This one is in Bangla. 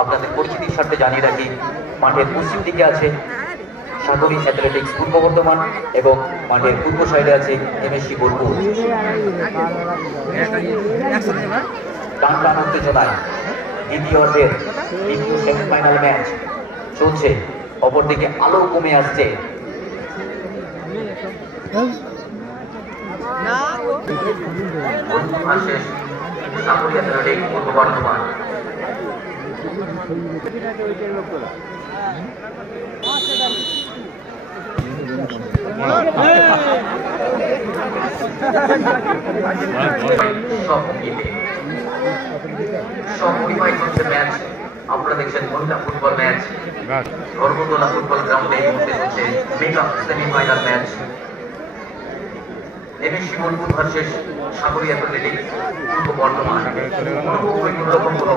আপনাদের পরিচিতির স্বার্থে জানিয়ে রাখি, মাঠের পশ্চিম দিকে আছে সাগরী অ্যাথলেটিক্স পূর্ব বর্ধমান এবং মাঠের পূর্ব সাইডে আছে এমএসসি বোলপুর। টান টান উত্তেজনায় দ্বিতীয় অর্ধের দ্বিতীয় সেমিফাইনাল ম্যাচ চলছে। অপরদিকে আলো কমে আসছে। সাগরী অ্যাথলেটিক্স পূর্ব বর্ধমান। আপনারা দেখছেন মহিলা ফুটবল ম্যাচ, ধর্মতলা ফুটবল গ্রাউন্ডে চলছে mega semifinal match. MSc Bolpur versus Sagari athletics পূর্ব বর্ধমান। কোনো রকম কোনো